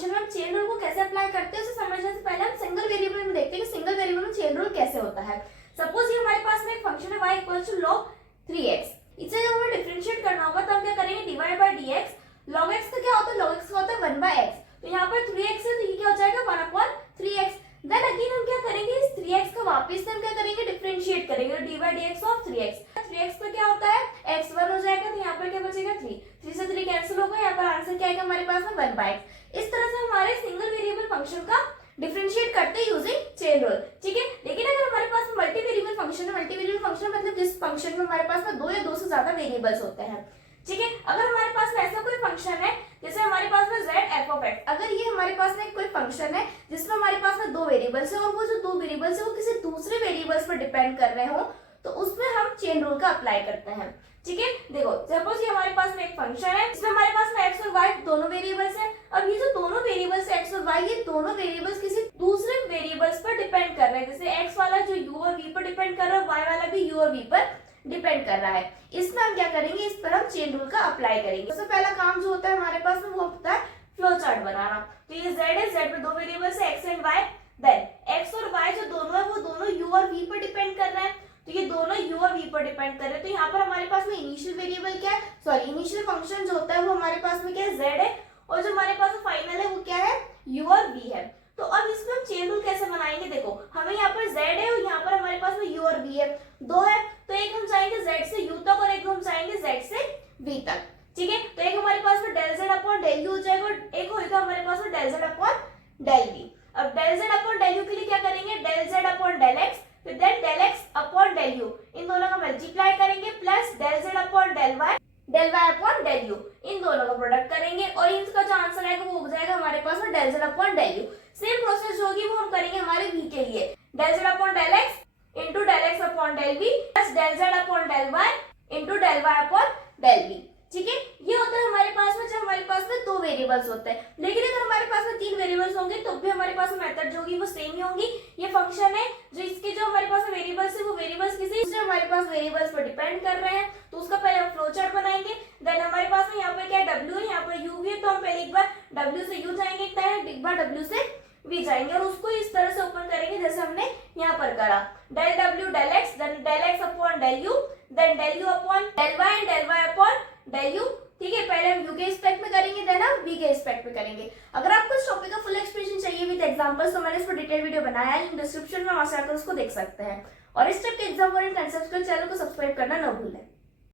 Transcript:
Function में हम chain rule को कैसे अप्लाई करते हैं उसे समझने से पहले हम सिंगल वेरिएबल में देखते हैं कि सिंगल वेरिएबल में चेन रूल कैसे होता है। सपोज ये हमारे पास में एक फंक्शन है y equals to log 3x। इसे जब हमें डिफरेंशिएट करना होगा तो हम क्या करेंगे, divide by dx। log x का क्या होता है, log x का होता है 1 बाय x। तो यहाँ पर 3x है तो ये क्या हो जाएगा 1 अपॉन 3x। देन अगेन हम क्या करेंगे, इस 3x का वापस से हम क्या करेंगे, डिफरेंशिएट करेंगे, D bye dx of 3x। 3x का क्या होता है, x 1 हो जाएगा तो यहाँ पर क्या बचेगा 3। 3 से 3 कैंसिल होगा, यहाँ पर आंसर क्या आएगा हमारे पास में 1 बाय x। इस तरह से हमारे सिंगल वेरिएबल फंक्शन का डिफरेंशिएट करते हैं यूजिंग चेन रूल, ठीक है। लेकिन अगर हमारे पास में मल्टी वेरिएबल फंक्शन है, मल्टी वेरिएबल फंक्शन मतलब जिस फंक्शन में हमारे पास में दो या दो से ज्यादा वेरिएबल्स होते हैं, ठीक है। अगर हमारे पास में ऐसा कोई फंक्शन है जैसे हमारे पास में z f of x, अगर ये हमारे पास में कोई फंक्शन है जिसमें हमारे पास में दो वेरिएबल्स है और वो जो दो वेरिएबल्स है वो किसी दूसरे वेरिएबल्स पर डिपेंड कर रहे हो तो उसमें हम चेन रूल का अप्लाई करते हैं, ठीक है। देखो सपोज ये हमारे पास में एक फंक्शन है इसमें हमारे पास में x और y दोनों वेरिएबल्स हैं। अब ये जो दोनों वेरिएबल्स x और y, ये दोनों वेरिएबल्स किसी दूसरे वेरिएबल्स पर डिपेंड कर रहे हैं। जैसे x वाला जो u और v पर डिपेंड कर रहा है, y वाला भी u और v पर डिपेंड कर रहा है। इसमें हम क्या करेंगे, इस पर हम चेन रूल का अप्लाई करेंगे। सबसे पहला काम जो होता है हमारे पास में वो होता है फ्लो चार्ट बनाना। तो ये z है, z पे दो वेरिएबल्स है x and y। Then x और y जो दोनों है वो दोनों u और v पर डिपेंड कर रहे हैं, तो ये दोनों u और v पर डिपेंड कर रहे हैं। तो यहाँ पर हमारे पास में इनिशियल वेरिएबल क्या है, सॉरी इनिशियल फंक्शन जो होता है वो हमारे पास में क्या है, z है, और जो हमारे पास में फाइनल है वो क्या है, u और v है। तो अब इसमें हम चेन रूल कैसे बनाएंगे, देखो हमें यहाँ पर z है और यहाँ पर हमारे पास में u और v है, दो है, तो एक हम जाएंगे z से u तक और एक हम जाएंगे z से v तक, ठीक है। तो एक हमारे पास में del z upon del u हो जाएगा और एक होगा हमारे पास में del z upon del v। अब del z upon del u के लिए क्या करेंगे, del z upon del x, फिर del x upon del u, इन दोनों का मल्टीप्लाई करेंगे, plus del z upon del y upon del u, इन दोनों का प्रोडक्ट करेंगे और इनका जो आंसर आएगा वो हो जाएगा हमारे पास में del z upon del u। Same process जो होगी वो हम करेंगे हमारे v के लिए, del z upon del x into del x upon del v plus del z upon del y into del y upon del v, ठीक है। ये होता है हमारे पास में जब हमारे पास में दो वेरिएबल्स होते हैं। लेकिन अगर हमारे पास में तीन वेरिएबल्स होंगे तो भी हमारे पास में मेथड जो होगी वो सेम ही होंगी। ये फंक्शन है जो इसके जो हमारे पास में वेरिएबल्स है वो वेरिएबल्स किसी जो हमारे पास वेरिएबल्स पर डिपेंड कर रहे हैं, तो उसका पहले हम फ्लो चार्ट बनाएंगे। देन हमारे पास में यहाँ पर क्या है, w है, यहाँ पर u भी है, तो हम पहले एक बार w से u जाएंगे, एक बार w से v जाएंगे और उसको इस तरह से ओपन करेंगे जैसे हमने यहाँ पर करा, del w del x, then del x upon del u, then del u upon del y and del y upon del u, ठीक है। पहले हम u के रिस्पेक्ट में करेंगे, देन हम v के रिस्पेक्ट में करेंगे। अगर आपको इस टॉपिक का फुल एक्सप्लेनेशन चाहिए विद एग्जांपल्स तो मैंने इस पर डिटेल वीडियो बनाया है, लिंक डिस्क्रिप्शन में, वहां से आकर उसको देख सकते हैं। और इस टाइप के एग्जाम ओरिएंटेड कंसेप्ट्स के चैनल को सब्सक्राइब करना न भूलें।